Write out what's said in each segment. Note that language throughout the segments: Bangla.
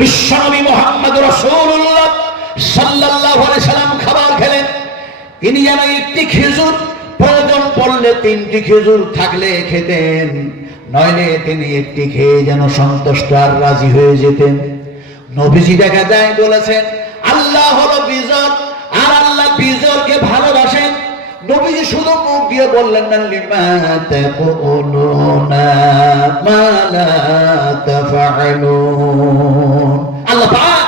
বিশ্বনবী মুহাম্মদ রাসূলুল্লাহ সাল্লাল্লাহু আলাইহি সাল্লাম খাবার খেলেন। তিনি যেন একটি খেজুর, প্রয়োজন পড়লে 3টি খেজুর থাকলে খেতেন, নইলে তিনি একটি খেয়ে যেন সন্তুষ্ট আর রাজি হয়ে যেতেন। নবীজি দেখা যায় বলেছেন আল্লাহ হলো বিজর, আর আল্লাহ বিজরকে ভালোবাসেন। নবীজি শুধু মুখ দিয়ে বললেন না, লিমা তাকুলুনা মা লা তাফআলুন। আল্লাহ পাক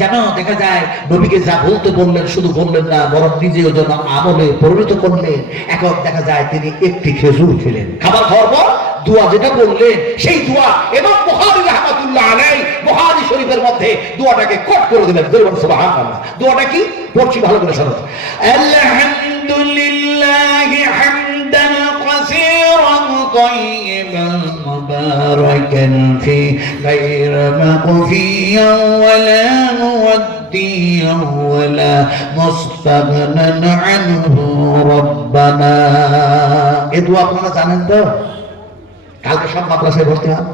যেন দেখা যায় নবীকে যা বলতে বললেন শুধু বললেন না, বরং নিজেও যেন আমলে পরিণত করলেন। এখন দেখা যায় তিনি একটি খেজুর খেলেন। খাবার খাওয়ার পর দোয়া যেটা বললেন সেই দোয়া, এবং বুখারী রাহমাতুল্লাহ আলাইহি বুখারী শরীফের মধ্যে দোয়াটাকে কোট করে দিলেন। সুবহানাল্লাহ। দোয়াটা কি পড়ছি ভালো করে শোনো। আলহামদুলিল্লাহি হামদান কাসীরান তাইয়িবান মুবারাকান ফি গায়রা মাগফিয়ান ওয়ালা মুওয়াদ্দিয়ান ওয়ালা মুস্তাগনান আনহু রাব্বানা। এই দোয়া আপনারা জানেন তো? কালকে সব মাদ্রাসায় ভর্তি হন,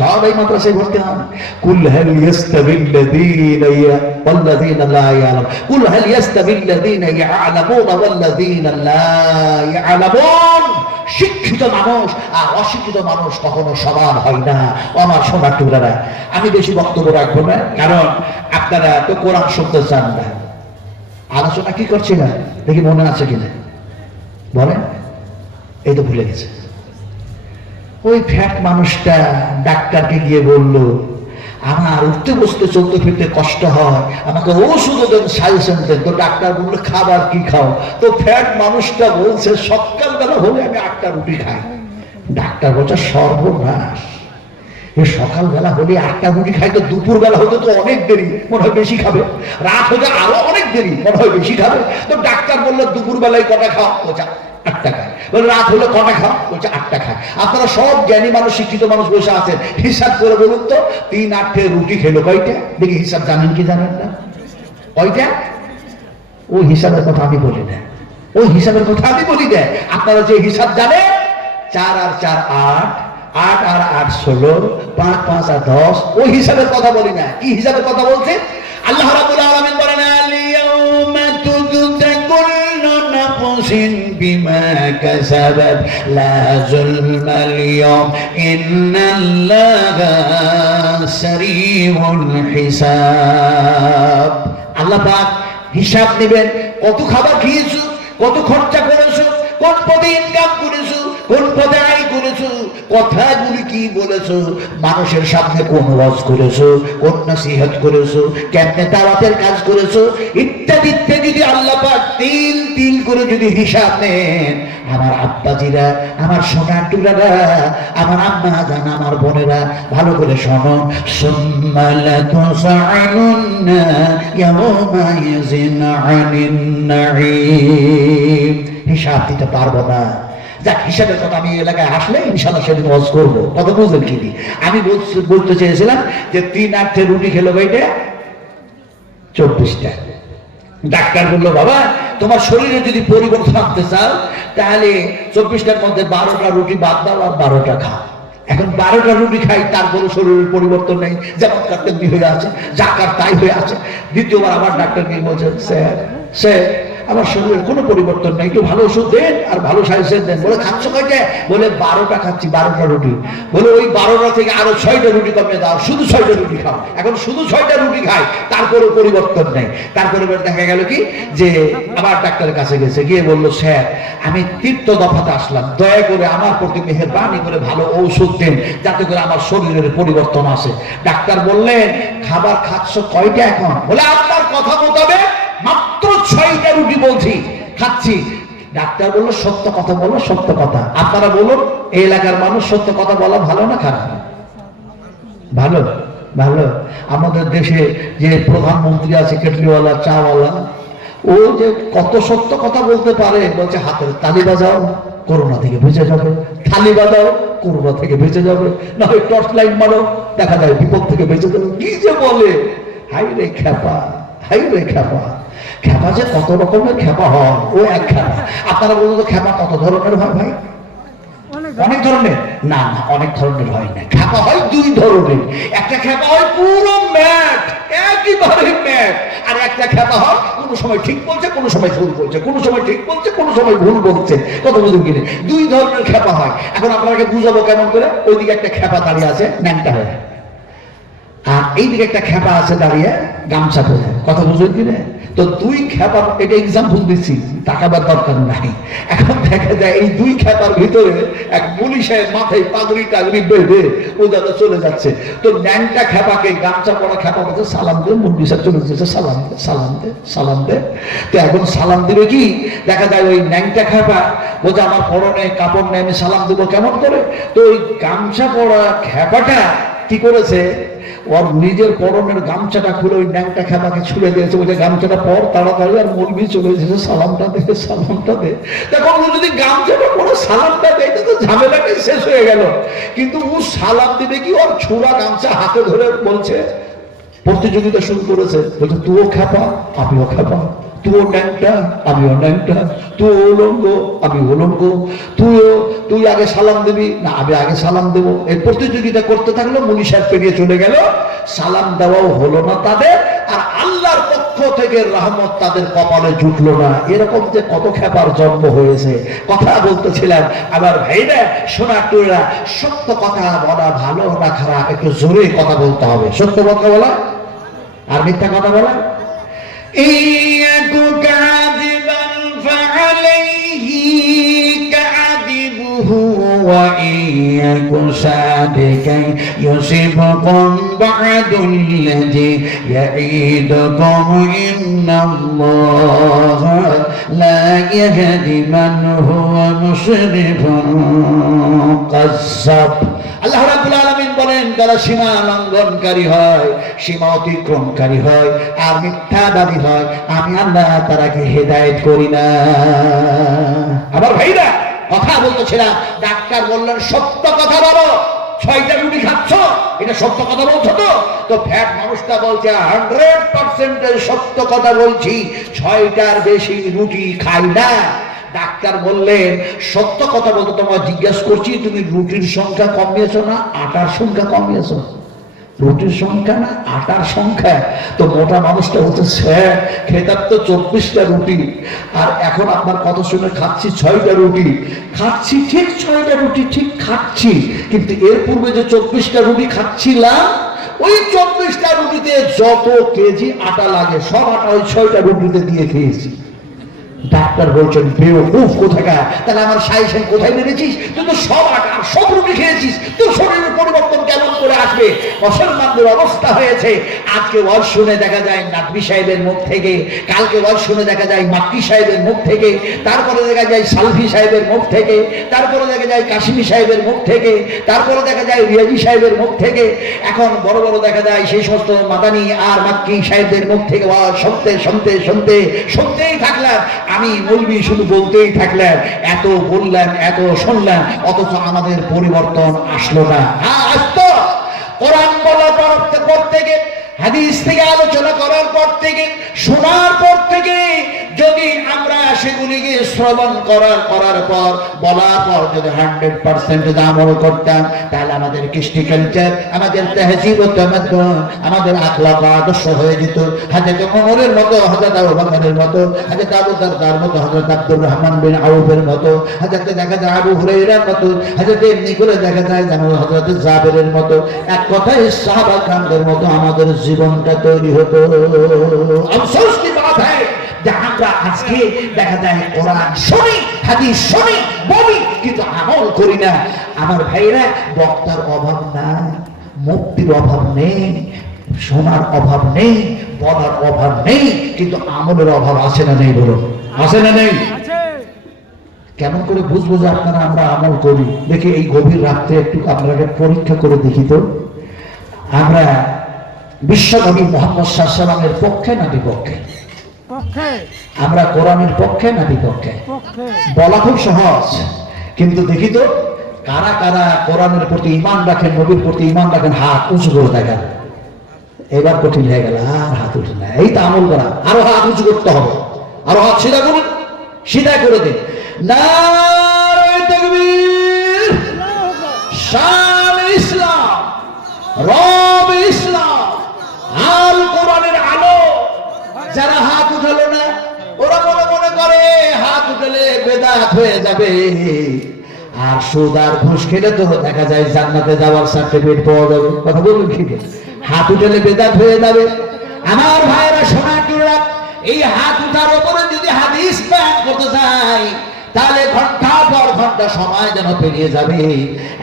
সবাই মাদ্রাসায় ভর্তি হন। কুল হাল ইয়াস্তাবিল্লাযীনা ওয়াল্লাযীনা লা ইয়ালামুন, কুল হাল ইয়াস্তাবিল্লাযীনা ইয়ালামুনা ওয়াল্লাযীনা লা ইয়ালামুন। শিক্ষিত মানুষ আর অশিক্ষিত মানুষ কখনো সমান হয় না। আমার সোনার টুকরারা, আমি বেশি বক্তব্য রাখবো না, কারণ আপনারা তো কোরআন শুনতে চান না। আলোচনা কি করছি না দেখি মনে আছে কিনা বলেন? এই তো ভুলে গেছে। ওই ফ্যাট মানুষটা ডাক্তারকে গিয়ে বলল, আমার উঠতে বসতে চলতে ফিরতে কষ্ট হয়, আমাকে ওষুধ দেন, সাজেশন দেন। তো ডাক্তার বললো খাবার কি খাও? তো ফ্যাট মানুষটা বলছে সকালবেলা হলে আমি 8টা রুটি খাই। ডাক্তার বলছে সর্বনাশ, সকালবেলা হলে 8টা রুটি খাই, তো দুপুর বেলা হতে তো অনেক দেরি, মনে হয় বেশি খাবে। রাত হতে আরো অনেক দেরি, মনে হয় বেশি খাবে। তো ডাক্তার বললো দুপুর বেলায় কটা খাও? বলছে 8টা খায়। রাত হলে কটা খাও? বলছে 8টা খায়। আপনারা সব জ্ঞানী মানুষ, শিক্ষিত মানুষ বসে আছেন, হিসাব করে বলুন তো 3-8 রুটি খেলো কয়টা? দেখি হিসাব জানেন কি জানেন না? কয়টা? ওই হিসাবের কথা আমি বলি না, ওই হিসাবের কথা আমি বলি না। আপনারা যে হিসাব জানেন, 4 আর 4 8, 8 আর 8 16, 5 5 আর 10, ওই হিসাবের কথা বলি না। কি হিসাবের কথা বলছে? আল্লাহ রাব্বুল আলামিন বলেন আল-ইয়াউমা তুজজা কুল্লু নাফসিন বিমা কাসাবাত লা যুলমাল ইয়াউম ইন্নাল্লাহা সারিউল হিসাব। আল্লাহ পাক হিসাব নেবেন, কত খাবার খেয়েছো, কত খরচা করেছো, কোন পদে ইনকাম করেছো, কোন পদে আয় করেছো, কথাগুলি কি বলেছো, মানুষের সামনে কোন ওয়াজ করেছো, কোন নসিহত করেছো, কেমনে দাওয়াতের কাজ করেছো, ইত্যাদি ইত্যাদি। যদি আল্লাহ পাক তিল করে যদি হিসাব নেন, আমার আব্বাজিরা, আমার সোনার টুকরারা, আমার আম্মা জান, আমার বোনেরা, ভালো করে শোনো। সুম্মা লাতুসআলুন্না ইয়াওমা ইয়াজিন আনিন নাঈম। হিসাব দিতে পারবো না। যাক, হিসাবের কথা আমি এলাকায় আসলে ইনশাল্লাহ সেদিন ওয়াজ করবো। কত বুঝলেন কি? আমি বলতে চেয়েছিলাম যে 3-8 রুটি খেলো বইটা 24টা। ডাক্তার বললো বাবা, তোমার শরীরে যদি পরিবর্তন আনতে চাও তাহলে 24টার মধ্যে 12টা রুটি বাদ দাও আর 12টা খাও। এখন 12টা রুটি খাই, তারপরে শরীরের পরিবর্তন নেই, যেমন তেমনি হয়ে আছে, যাকার তাই হয়ে আছে। দ্বিতীয়বার আমার ডাক্তারকে বলছেন, স্যার আমার শরীরের কোনো পরিবর্তন নেই, একটু ভালো ওষুধ দেন আর ভালো সাজেশন দেন। বলে খাচ্ছ কয়টা? বলে 12টা খাচ্ছি, 12টা রুটি। বলে ওই 12টা থেকে আরো 6টা রুটি কমে দাও, শুধু 6টা রুটি খাও। এখন শুধু 6টা রুটি খাই, তারপরে পরিবর্তন নেই। তারপরে দেখা গেল কি যে আবার ডাক্তারের কাছে গেছে, গিয়ে বললো স্যার আমি 3টা দফাতে আসলাম, দয়া করে আমার প্রতি মেহেরবানি করে ভালো ঔষধ দেন, যাতে করে আমার শরীরের পরিবর্তন আসে। ডাক্তার বললেন খাবার খাচ্ছ কয়টা এখন? বলে আপনার কথা মোতাবেক মাত্র 6টা রুটি বলছি, খাচ্ছি। ডাক্তার বললো সত্য কথা বলো, সত্য কথা। আপনারা বলুন, এই এলাকার মানুষ সত্য কথা বলা ভালো না খারাপ? ভালো, ভালো। আমাদের দেশে যে প্রধানমন্ত্রী আছে, কেটলিওয়ালা, চাওয়ালা, ও যে কত সত্য কথা বলতে পারে। বলছে হাতের তালি বাজাও, করোনা থেকে বেঁচে যাবে, থালি বাজাও, করোনা থেকে বেঁচে যাবে, না হয় টর্চ লাইট মারো, দেখা যায় বিপদ থেকে বেঁচে যাবে। কি যে বলে! হাই রে খ্যাপা, হাই রে খ্যাপা। খ্যাপা যে কত রকমের খ্যাপা হয়, ও এক খ্যাপা। আপনারা বলুন তো খ্যাপা কত ধরনের হয় ভাই? অনেক ধরনের না, না অনেক ধরনের হয় না, খ্যাপা হয় দুই ধরনের। একটা খ্যাপা হয় পুরো ম্যাট, একেবারে ম্যাট, আর একটা খ্যাপা হয় কোনো সময় ঠিক বলছে, কোনো সময় ভুল বলছে, কোনো সময় ঠিক বলছে, কোনো সময় ভুল বলছে। কত বুঝুন কিনে দুই ধরনের খ্যাপা হয়। এখন আপনাকে বুঝাবো কেমন করে। ওইদিকে একটা খ্যাপা দাঁড়িয়ে আছে ন্যাংটা হয়ে, আর এইদিকে একটা খ্যাপা আছে দাঁড়িয়ে গামছা পরে। কথা বুঝুন কিনে। তো দুই খ্যাপার, এটা এক্সাম্পল দিচ্ছি, তাকাবার দরকার নাই। এখন দেখা যায় এই দুই খ্যাপার ভিতরে এক পুলিশের মাথায় পাগড়ি টাগড়ি বেঁধে ও যাতে চলে যাচ্ছে। তো ন্যাংটা খ্যাপাকে গামছা পরা খ্যাপা বলছে সালাম দে, মুরগি সাহেব চলে যাচ্ছে সালাম দে সালাম দে সালাম দে। তো এখন সালাম দিবে কি, দেখা যায় ওই ন্যাংটা খ্যাপা বলছে আমার পরনে কাপড় নেই, আমি সালাম দেবো কেমন করে। তো ওই গামছা পরা খ্যাপাটা কি করেছে, ওর নিজের পরনের গামছাটা খুলে ওই ন্যাংটা খেপাকে ছুড়ে দিয়েছে, বলছে গামছাটা পর তাড়াতাড়ি, আর মৌলবি চলে এসেছে সালামটা দে সালামটা দে। তখন ও যদি গামছাটা পরে সালামটা দেয় তো ঝামেলাটাই শেষ হয়ে গেল। কিন্তু ও সালাম দিবে কি, ওর ছোড়া গামছা হাতে ধরে বলছে, প্রতিযোগিতা শুরু করেছে, বলছে তুইও খেপা আমিও খেপা, তুইও ন্যাংটা আমিও ন্যাংটা, তুই উলঙ্গ আমি উলঙ্গ, তুই আগে সালাম দিবি না আমি আগে সালাম দেবো। এই প্রতিযোগিতা করতে থাকলো। মুনি সাহেব পেরিয়ে চলে গেল, সালাম দেওয়াও হলো না তাদের, আর আল্লাহর পক্ষ থেকে রহমত তাদের কপালে জুটলো না। এরকম যে কত খেপার জন্ম হয়েছে। কথা বলতেছিলাম আমার ভাইরা, সোনা টুরা, সত্য কথা বলা ভালো না খারাপ, একটু জোরে কথা বলতে হবে। সত্য কথা বলা আর মিথ্যা কথা বলা। ইয়াকু কাযিবান ফাআলাইহি কাযিবুহু ওয়া ইয়াকু সাদিকান ইউসিবুকুম বা'দুল্লাযী ইয়াঈদুকুম ইন্নাল্লাহা লা ইয়াহদি মান হুয়া মুশরিফুন কাযযাব। আল্লাহ রাব্বুল আলামিন বলেন, যারা সীমা লঙ্ঘনকারী হয়, সীমা অতিক্রমকারী হয় আর মিথ্যাবাদী হয়, আমি আল্লাহ তারাকে হেদায়েত করি না। আমার ভাইরা কথা বলতেছিলাম, ডাক্তার বললেন সত্য কথা বলো, 6টা রুটি খাচ্ছ, এটা সত্য কথা বলছো তো? তো ফ্যাট মানুষটা বলছে 100% সত্য কথা বলছি, 6টার বেশি রুটি খাই না। ডাক্তার বললেন সত্য কথা বলতে তোমার জিজ্ঞাসা করছি, তুমি রুটির সংখ্যা কমিয়েছো না আটার সংখ্যা কমিয়েছো? রুটির সংখ্যা না আটার সংখ্যা। তো মোটা মানুষটা বলছে স্যার খেতাম তো 24টা রুটি, আর এখন আপনার কথা শুনে খাচ্ছি 6টা রুটি। খাচ্ছি ঠিক 6টা রুটি ঠিক খাচ্ছি, কিন্তু এর পূর্বে যে 24টা রুটি খাচ্ছিলাম, ওই 24টা রুটিতে যত কেজি আটা লাগে সব আটা ওই 6টা রুটিতে দিয়ে খেয়েছি। ডাক্তার বলছেন বেওকুফ কোথাকার, তাহলে আমার সাইসেন কোথায় মেরেছিস? তুই তো সব আটা সব রুটি খেয়েছিস, তোর শরীরের পরিবর্তন কেমন করে আসবে? মুসলমানদের অবস্থা হয়েছে, আজকে ওয়াজ শুনে দেখা যায় নাকবি সাহেবের মুখ থেকে, কালকে ওয়াজ শুনে দেখা যায় মাক্কি সাহেবের মুখ থেকে, তারপরে দেখা যায় সালফি সাহেবের মুখ থেকে, তারপরে দেখা যায় কাশিমি সাহেবের মুখ থেকে, তারপরে দেখা যায় রিয়াজি সাহেবের মুখ থেকে, এখন বড় বড় দেখা যায় সেই সমস্ত মাদানি আর মাক্কি সাহেবদের মুখ থেকে ওয়াজ শুনতে শুনতে শুনতে শুনতেই থাকলাম। আমি মৌলবি শুধু বলতেই থাকলাম, এত বললাম এত শুনলাম, অথচ আমাদের পরিবর্তন আসলো না। আসতো কোরআন বলার পর থেকে, হাদিস থেকে আলোচনা করার পর থেকে, শোনার পর থেকে, যদি আমরা সেগুলিকে শ্রবণ করার পর বলার পর যদি 100% আমল করতাম, তাহলে আমাদের কৃষ্টি কালচার, আমাদের তাহজিব ও তামাদ্দুন, আমাদের আখলাক আদর্শ হয়ে যেত হযরত ওমরের মতো, হযরত আবু বকরের মতো, হযরত আবু দারদার মতো, হযরত আব্দুর রহমান বিন আউফের মতো, হযরত দেখা যায় আবু হুরায়রার মতো, হযরত এমনি করে দেখা যায় যেন হযরত জাবেরের মতো, এক কথায় সাহাবা কামদের মতো আমাদের জীবনটা তৈরি হতো। আফসোস কি বাত হয় যে আমরা আজকে দেখা যায় কোরআন শুনি, হাদিস শুনি, বলি, কিন্তু আমল করি না। আমার ভাইরা, বক্তার অভাব নাই, মুক্তির অভাব নেই, শোনার অভাব নেই, বলার অভাব নেই, কিন্তু আমলের অভাব আছে না নেই? বলো আছে না নেই? কেমন করে বুঝবো যে আপনারা আমরা আমল করি? দেখি এই গভীর রাত্রে একটু আপনাকে পরীক্ষা করে দেখি তো, আমরা বিশ্বনবী মুহাম্মদ সাল্লাল্লাহু আলাইহি ওয়াসাল্লামের পক্ষে না বিপক্ষে? আমরা কোরআনের পক্ষে না বিপক্ষে? বলা খুব সহজ, কিন্তু দেখি তো কারা কারা কোরআনের প্রতি ঈমান রাখেন, নবীর প্রতি ঈমান রাখেন, হাত উঁচু করে দেখান। এবার কঠিন হয়ে গেল, আর হাত উঠে না। এই তো আমল করা, আরো হাত উঁচু করতে হবে, আরো হাত সিধা করুন, সিধা করে দিন। নারে তাকবীর। শান ইসলাম, রব ইসলাম, আল কোরআনের আলো। যারা হাত উঠালো না, ওরা মনে করে হাত উঠালে বেদাত হয়ে যাবে, আর সুদ আর ঘুষ খেলে তো দেখা যায় জান্নাতে যাওয়ার সার্টিফিকেট পাওয়া যাবে। কথা বলুন, কি হাত উঠালে বেদাত হয়ে যাবে? আমার ভাইরা শোনা কিরা, এই হাত উঠার উপরে যদি হাদিস বয়ান করতে চাই তাহলে ঘন্টা পর ঘন্টা সময় যেন পেরিয়ে যাবে।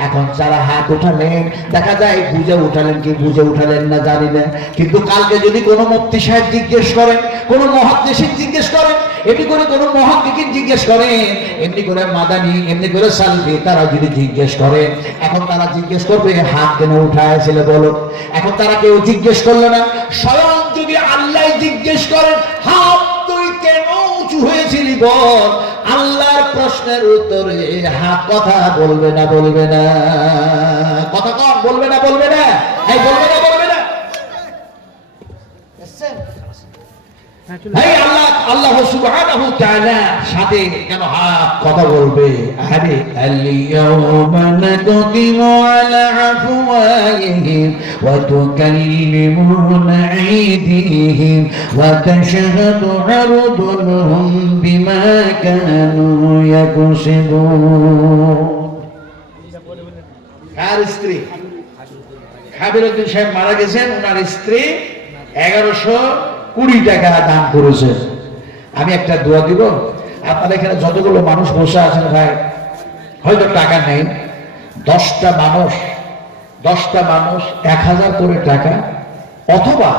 এখন যারা হাত উঠালেন, দেখা যায় বুঝে উঠালেন কি বুঝে উঠালেন না জানি না, কিন্তু কালকে যদি কোনো মুফতি সাহেব জিজ্ঞেস করেন, কোনো মুহাদ্দিসিন জিজ্ঞেস করেন, এমনি করে কোনো মুহাক্কিকিন জিজ্ঞেস করেন, এমনি করে মাদানি, এমনি করে সালফি, তারা যদি জিজ্ঞেস করেন, এখন তারা জিজ্ঞেস করবে হাত কেন উঠায়েছিল বলো। এখন তারা কেউ জিজ্ঞেস করলো না। স্বয়ং যদি আল্লাহ জিজ্ঞেস করেন হাত তুই কেন উঁচু হয়েছিলি বল, আল্লাহর প্রশ্নের উত্তরে হাত কথা বলবে না, বলবে না। কথা কন, বলবে না, বলবে না, এই বলবে না, বলবে না। এই আল্লাহ সুবহানাহু ওয়া তাআলা সাথে কেন হাত কথা বলবে? আরে আল-ইয়াওমা নাকতিমু আলা আফওয়াহিহিম ওয়া তুকাল্লিমুনা আইদিহিম ওয়া তাশহাদু আরজুলুহুম বিমা কানু ইয়াকসিবুন। কার স্ত্রী? খাবির উদ্দিন সাহেব মারা গেছেন, ওনার স্ত্রী 1120 টাকা দান করেছেন। আমি একটা দোয়া দিব, আপনাদের এখানে যতগুলো মানুষ বসে আছেন ভাই, হয়তো টাকা নেই, 10টা মানুষ 1000 করে টাকা অথবা